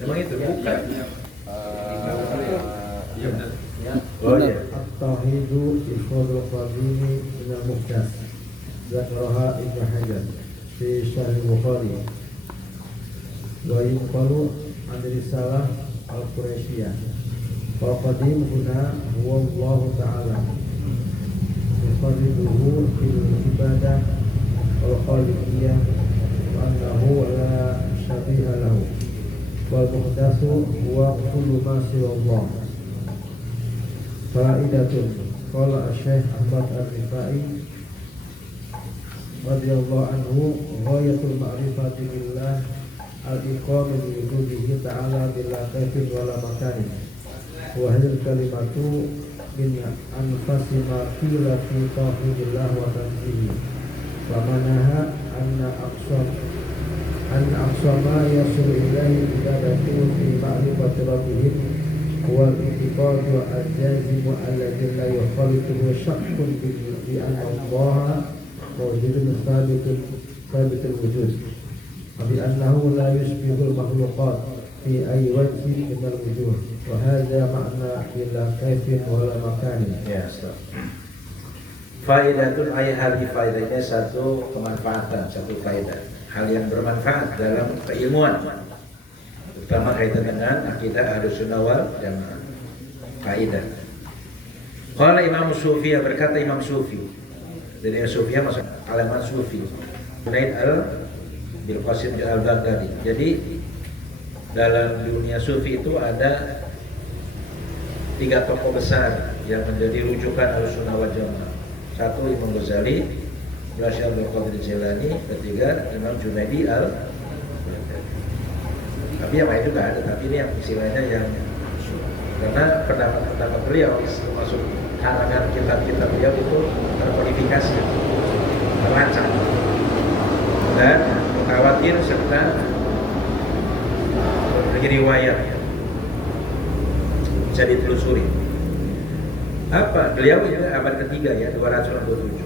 Memang itu bukan. Iya benar. Oh iya. At-tauhidu ifradul qadimi minal muhdas. Zakaraha Ibnu Hajar fi Syarh Bukhari. Wa yuqalu an risalah al-Quraisyiyah. Wa qadim huna huwa Allah Ta'ala. Yufariduhu fil ibadah wal khaliqiyah wa annahu la syabiha lahu. Wal muhdatsu huwa kullu ma siwa Allah. Fa'idatun qala Syekh Ahmad Ar-Rifai radhiyallahu anhu ghayatul ma'rifati billah al-iqam bi wujudihi ta'ala bila kaifin wala makanin wa hadhihi kalimatu min anfasi ma qila fi tauhidillah wa tanzihi wa manaha anna aqsa ma yasulu ilaihi ibadatu fi ma'rifati rabbihim wal i'tiqadu al-jazim alladhi la yukhalifuhu syakkun bi anna Allah mawjudun thabitul wujud wa bi annahu la yushbihul makhluqat fi ayyi wajhin min al-wujuh wa hadha ma'na ila kaifin wala makanin. Ya, stop. Faidatun ayat hal faidahnya satu kemanfaatan, satu faidah, hal yang bermanfaat dalam keilmuan, terutama kaitan dengan akidah Ahlussunnah wal Jamaah. Faidah. Qala Imam Sufi, berkata Imam Sufi. Jadi Sufi masuk alaman Sufi. Junaid Bil Qasim Al-Baghdadi. Jadi dalam dunia Sufi itu ada 3 tokoh besar yang menjadi rujukan Ahlussunnah wal Jamaah. Satu Imam Ghazali, kedua Syekh Abdul Qadir Jilani, ketiga Imam Junaidi Tapi yang lain juga ada, tapi ini yang istilahnya yang karena pendapat beliau masuk karangan kitab-kitab beliau itu terkodifikasi, terlacak dan mutawatir serta riwayat bisa ditelusuri. Apa? Beliau itu abad ketiga ya, 267.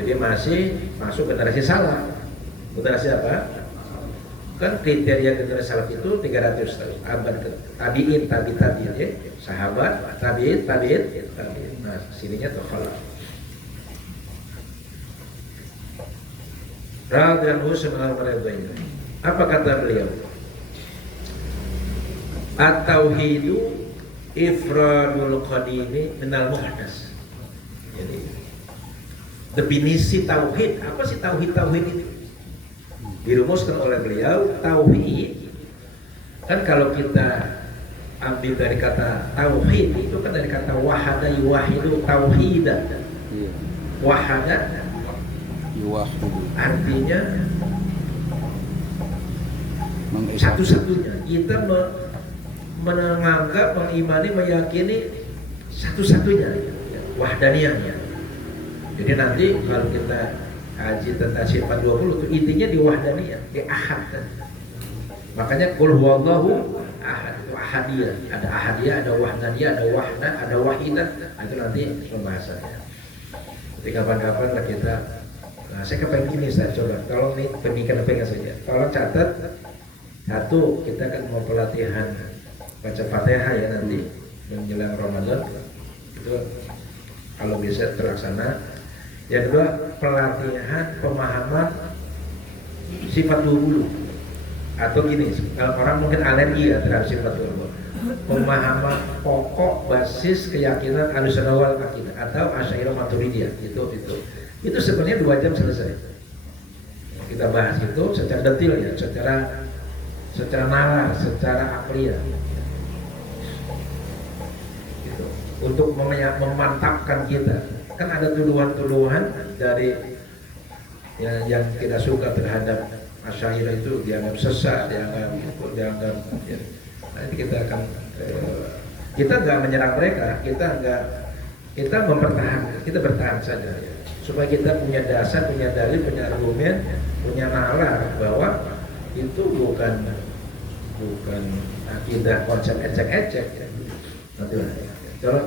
Jadi masih masuk generasi salaf. Generasi apa? Kan kriteria generasi salaf itu 300 tahun. Abad tabi'in, tabi'in ya. Sahabat, tabi'in. Nah, sininya tuh khalaf. Radhiyallahu anhu. Apa kata beliau? At-tauhidu ifradul qadimi minal muhdas. Jadi definisi tauhid, apa sih tauhid itu? Dirumuskan oleh beliau, tauhid kan kalau kita ambil dari kata tauhid itu kan dari kata wahada yuwahidu tauhidan. Wahada yuwahidu artinya satu-satunya. Kita menganggap, mengimani, meyakini satu-satunya wahdaniyahnya. Jadi nanti kalau kita kaji tentang sifat 20 itu intinya di wahdaniyah, di ahad. Makanya qul huwallahu ahad, itu ahadiyah. Ada ahadiyah, ada wahdaniyah, ada wahda, ada wahidah. Itu nanti pembahasannya. Jadi kapan-kapan lah kita. Nah, saya kepengen ini saya coba. Kalau ini pendidikan apa saja. Kalau catat satu, kita kan mau pelatihan baca Fatihah ya nanti menjelang Ramadan itu kalau bisa terlaksana. Yang kedua pelatihan pemahaman sifat 20 atau gini, kalau orang mungkin alergi ya terhadap sifat 20, pemahaman pokok basis keyakinan Ahlussunnah wal Aqidah atau Asy'ariyah Maturidiyah itu sebenarnya 2 jam selesai. Kita bahas itu secara detail ya, secara nalar, secara akliyah. Untuk memantapkan kita. Kan ada tuduhan-tuduhan dari yang tidak suka terhadap Asy'ariyah itu, dianggap sesat, dianggap ya. Nanti kita akan kita nggak menyerang mereka, kita mempertahankan, kita bertahan saja ya. Supaya kita punya dasar, punya dalil, punya argumen, punya nalar bahwa itu bukan akidah konsep ecek-ecek ya. Nanti lah.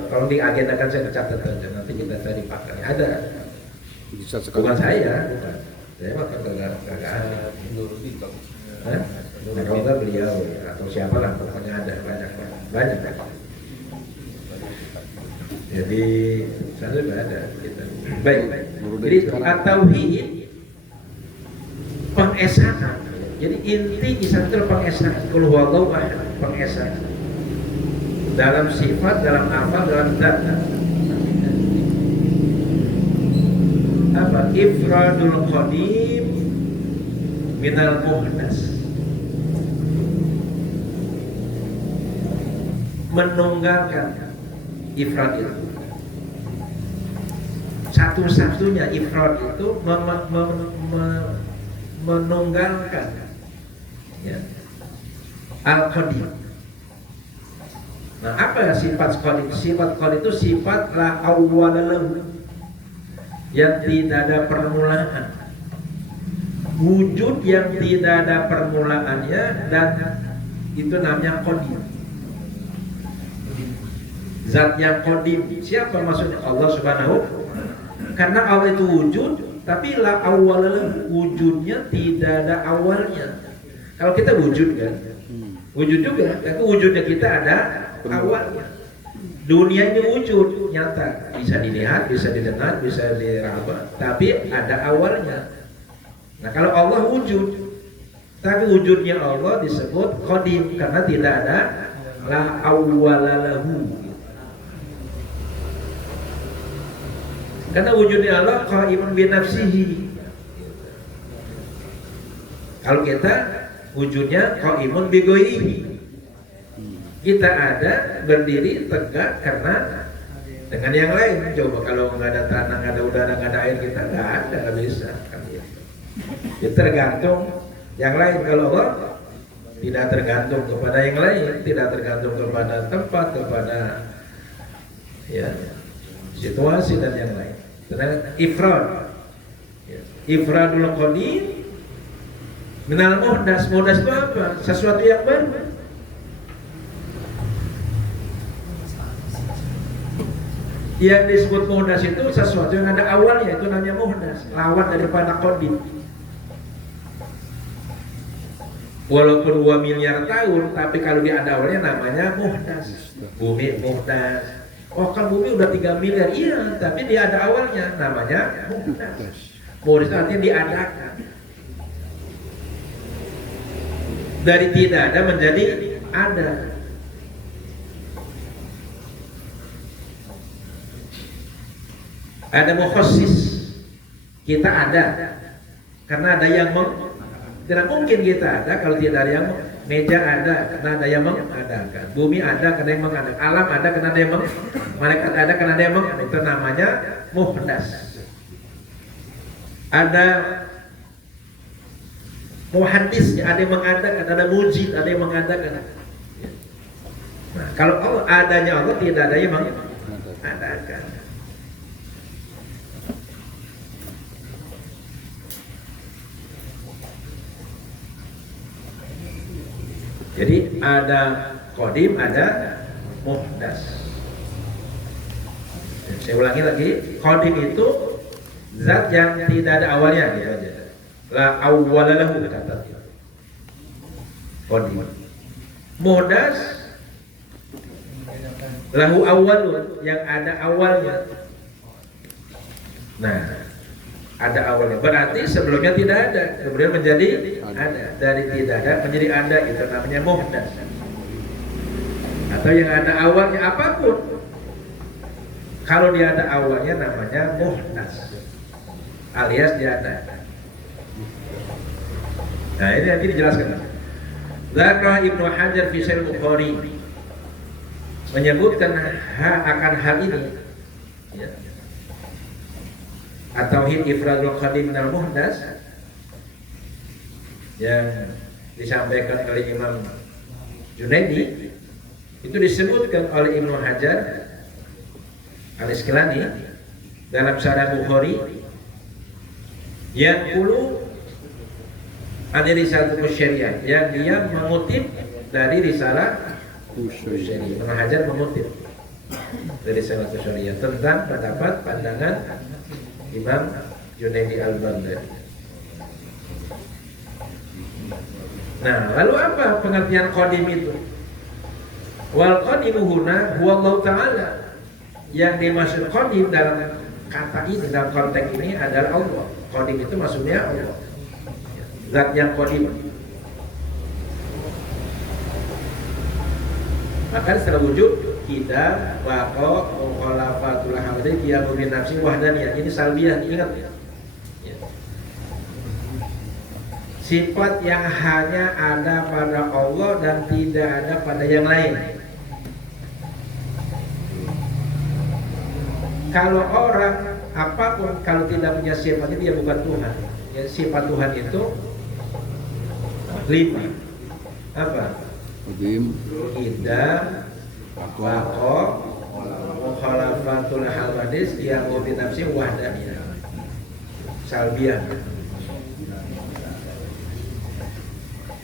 Kalau diagendakan saya catat saja, nanti kita cari pakarnya. Ada. Bukan saya, bukan. Saya mah kagak ada. Hah? Kalau enggak beliau atau siapa lah, pokoknya ada banyak. Jadi sana juga ada kita. Baik. Jadi at-tauhid pengesahan. Jadi inti Islam itu pengesahan. Qul huwallahu ahad, pengesahan. Dalam sifat, dalam amal, dalam zat. Apa? Ifradul qadim minal muhdas. Menunggalkan ifrad itu. Satu-satunya ifrad itu menunggalkan ya, al-qadim. Nah, apa sifat qadim? Sifat qadim itu sifat la awwala lahu, yang tidak ada permulaan. Wujud yang tidak ada permulaannya, dan itu namanya qadim. Zat yang qadim. Siapa maksudnya? Allah Subhanahu. Karena Allah itu wujud, tapi la awwala, wujudnya tidak ada awalnya. Kalau kita wujud kan, wujud juga, tapi wujudnya kita ada awalnya. Dunia ini wujud nyata, bisa dilihat, bisa didengar, bisa diraba, tapi ada awalnya. Nah, kalau Allah wujud, tapi wujudnya Allah disebut qadim karena tidak ada la awwala lahu. Karena wujudnya Allah qaimun bi nafsihi. Kalau kita wujudnya qaimun bi ghairihi. Kita ada berdiri tegak karena dengan yang lain. Coba kalau nggak ada tanah, nggak ada udara, nggak ada air, kita nggak bisa. Itu tergantung yang lain. Kalau Allah tidak tergantung kepada yang lain, tidak tergantung kepada tempat, kepada ya situasi dan yang lain. Karena ifrad, ifradul qadim minal muhdas. Muhdas itu apa? Sesuatu yang baru. Yang disebut muhdas itu sesuatu yang ada awalnya, itu namanya muhdas. Lawan daripada qadim. Walaupun 2 miliar tahun, tapi kalau dia ada awalnya namanya muhdas. Bumi muhdas. Oh kan bumi udah 3 miliar, iya, tapi dia ada awalnya, namanya muhdas. Muhdas artinya diadakan. Dari tidak ada menjadi ada. Ada mukhassis, kita ada karena ada yang tidak mungkin kita ada kalau tidak ada yang meja ada karena ada yang mengadakan, bumi ada karena yang mengadakan, alam ada karena ada yang malaikat ada karena ada yang mengadakan. Itu namanya muhdas. Ada muhaddisnya, ada yang mengadakan, ada mujid, ada yang mengadakan. Nah, kalau Allah adanya Allah, tidak ada yang mengadakan. Jadi ada qadim, ada muhdas. Saya ulangi lagi, qadim itu zat yang tidak ada awalnya, gitu aja. La awwala lahu kata. Qadim. Muhdas lahu awwalun, yang ada awalnya. Nah, ada awalnya, berarti sebelumnya tidak ada, kemudian menjadi ada. Dari tidak ada menjadi ada, itu namanya muhdas. Atau yang ada awalnya apapun, kalau dia ada awalnya namanya muhdas, alias dia ada. Nah, ini nanti dijelaskan. Zakar Ibnu Hajar fi Sahih Bukhari menyebutkan akan hal ini, ya. At-tauhid ifradul qadim minal muhdas yang disampaikan oleh Imam Junaidi, itu disebutkan oleh Ibnu Hajar Al-Asqalani dalam Syarah Bukhari yang puluh ada risalah Syariah, yang dia mengutip dari risalah Syariah. Ibnu Hajar mengutip dari risalah Syariah tentang pendapat pandangan Imam Junaidi Al-Baghdadi. Nah, lalu apa pengertian qadim itu? Wal qadimu huna huwa Allah Ta'ala. Yang dimaksud qadim dalam kata ini, dalam konteks ini adalah Allah. Qadim itu maksudnya Allah, zat yang qadim. Maka secara wujud kita waqo mukhalafatul hamdi qiyamu bin nafsi wahdaniyah. Ini salbiyah, ingat ya. Sifat yang hanya ada pada Allah dan tidak ada pada yang lain. Kalau orang apapun kalau tidak punya sifat itu dia bukan Tuhan. Ya, sifat Tuhan itu 5. Apa? Idam, waqo, mukhalafatul hawadis, qiyamu bin nafsi wahdaniyah. Salbiyah.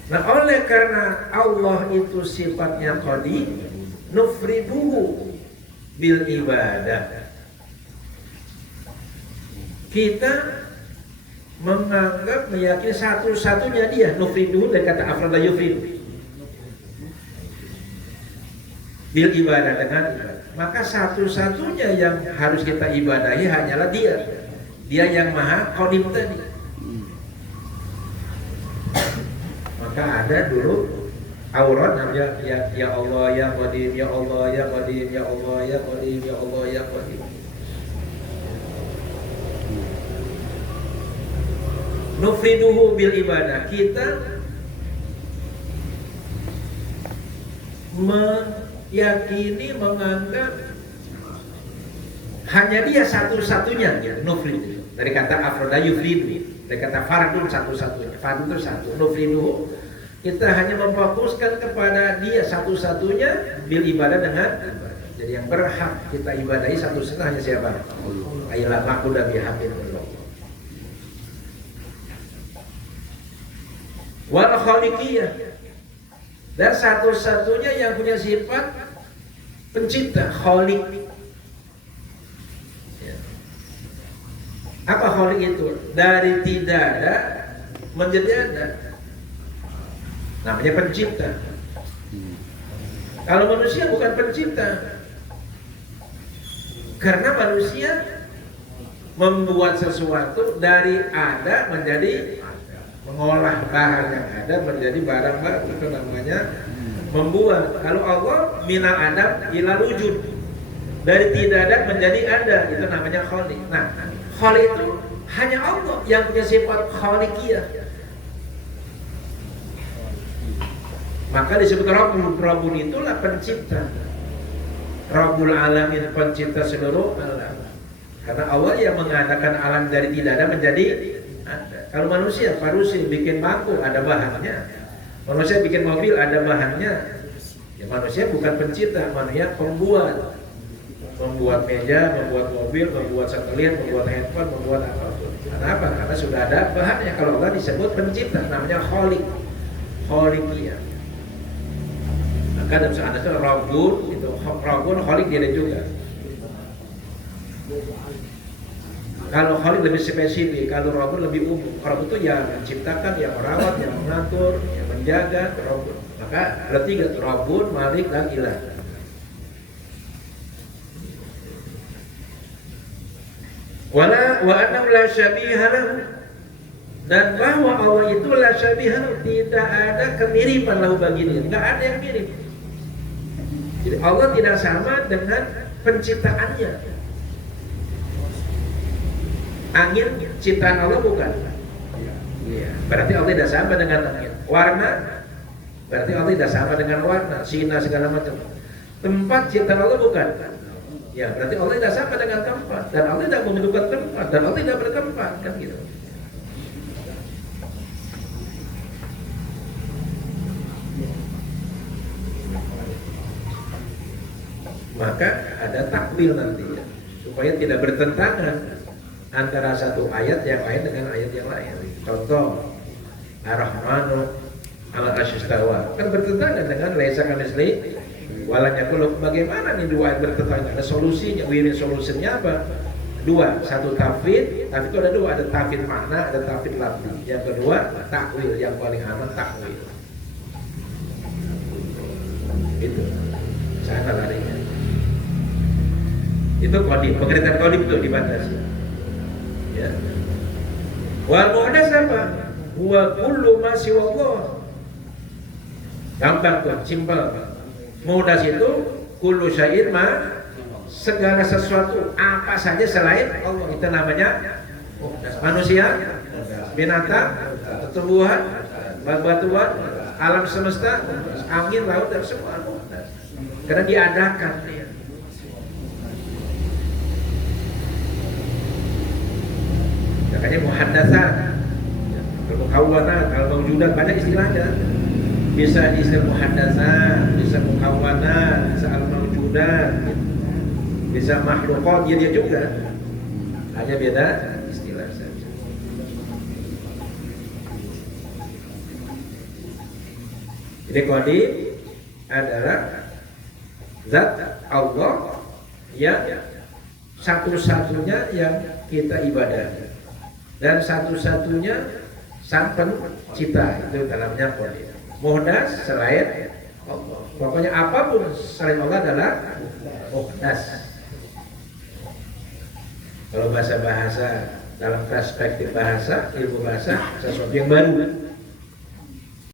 Nah, oleh karena Allah itu sifatnya qadim, nufriduhu bil ibadah. Kita menganggap meyakini satu-satunya dia, nufriduhu dari kata afrada yufridu. Bil ibadah, dengan ibadah. Maka satu-satunya yang harus kita ibadahi hanyalah dia. Dia yang maha qadim tadi. Maka ada dulu aurat namanya ya Allah ya Qadim, ya Allah ya Qadim, ya Allah ya Qadim, ya Allah ya Qadim. Nufriduhu bil ibadah. Kita meyakini, menganggap hanya dia satu-satunya, ya, nufridu. Dari kata afroda yufridu, dari kata fardun satu-satunya. Fardun itu satu, nufriduhu. Kita hanya memfokuskan kepada dia satu-satunya bil ibadah dengan ibadah. Jadi yang berhak kita ibadahi satu-satunya hanya siapa? Ayolah makhluk dan bihakin Allah. Wal khaliqiyah. Dan satu-satunya yang punya sifat pencipta, khaliq. Ya. Apa khaliq itu? Dari tidak ada menjadi ada. Namanya pencipta. Kalau manusia bukan pencipta, karena manusia membuat sesuatu dari ada menjadi ada, mengolah bahan yang ada menjadi barang baru, itu namanya membuat. Kalau Allah minal adam ilal wujud, dari tidak ada menjadi ada, itu namanya khaliq. Nah, khaliq itu hanya Allah yang punya sifat khaliqiyah. Maka disebut Rabbul. Rabbul itulah pencipta. Rabbul alamin, pencipta seluruh alam. Karena Allah yang mengadakan alam dari tidak ada menjadi ada. Kalau manusia, parusi bikin bangku ada bahannya. Manusia bikin mobil ada bahannya. Ya, manusia bukan pencipta, manusia pembuat. Membuat meja, membuat mobil, membuat satelit, membuat handphone, membuat apapun. Kenapa? Karena sudah ada bahannya. Kalau Allah disebut pencipta, namanya khaliq. Khaliqiyah. Maka dalam seandainya itu Rabbun, itu Rabbun khaliq dia juga. Kalau khaliq lebih spesifik, kalau Rabbun lebih umum. Rabbun itu yang menciptakan, yang merawat, yang mengatur, yang menjaga, Rabbun. Maka ada 3, Rabbun, Malik, dan Ilah. Wa annahu la syabiha lahu. Dan bahwa Allah itu la syabiha lahu, tidak ada kemiripan lahu bagi dia, enggak ada yang mirip. Jadi Allah tidak sama dengan penciptaannya. Angin ciptaan Allah bukan? Iya. Berarti Allah tidak sama dengan angin. Warna, berarti Allah tidak sama dengan warna, sinar segala macam. Tempat ciptaan Allah bukan? Ya, berarti Allah tidak sama dengan tempat. Dan Allah tidak membentukkan tempat. Dan Allah tidak bertempat, kan gitu. Maka ada takwil nanti ya, supaya tidak bertentangan antara satu ayat yang lain dengan ayat yang lain. Contoh, Ar-Rahmanu 'alal 'arsy istawa, kan bertentangan dengan laisa kamitslihi wa lam yakul. Bagaimana nih dua ayat bertentangan? Ada solusinya, win solusinya apa? dua, satu tafwid itu ada dua, ada tafwid makna, ada tafwid lafzi. Yang kedua takwil, yang paling aman takwil. Itu sana larinya. Itu qadim, pengertian qadim itu dibatasi. Ya. Wal muhdas apa? Huwa kullu ma siwa Allah. Gampang tuh, simpel. Muhdas itu kullu syai'in ma, segala sesuatu apa saja selain Allah, itu namanya muhdas. Manusia, binatang, tumbuhan, batuan, alam semesta, angin, laut dan semua muhdas. Karena diadakan dia. Makanya muhaddatsan, al-mukawwanat, al-mawjudat, banyak istilahnya. Bisa istilah muhaddatsan, bisa mukawwanat, bisa al-mawjudat, bisa makhluqat, dia juga. Hanya beda istilah saja. Jadi qadim adalah zat Allah yang satu-satunya yang kita ibadah dan satu-satunya sang pencipta, itu dalamnya qadim. Muhdas selain Allah, pokoknya apapun selain Allah adalah muhdas. Kalau bahasa dalam perspektif bahasa, ilmu bahasa, sesuatu yang baru.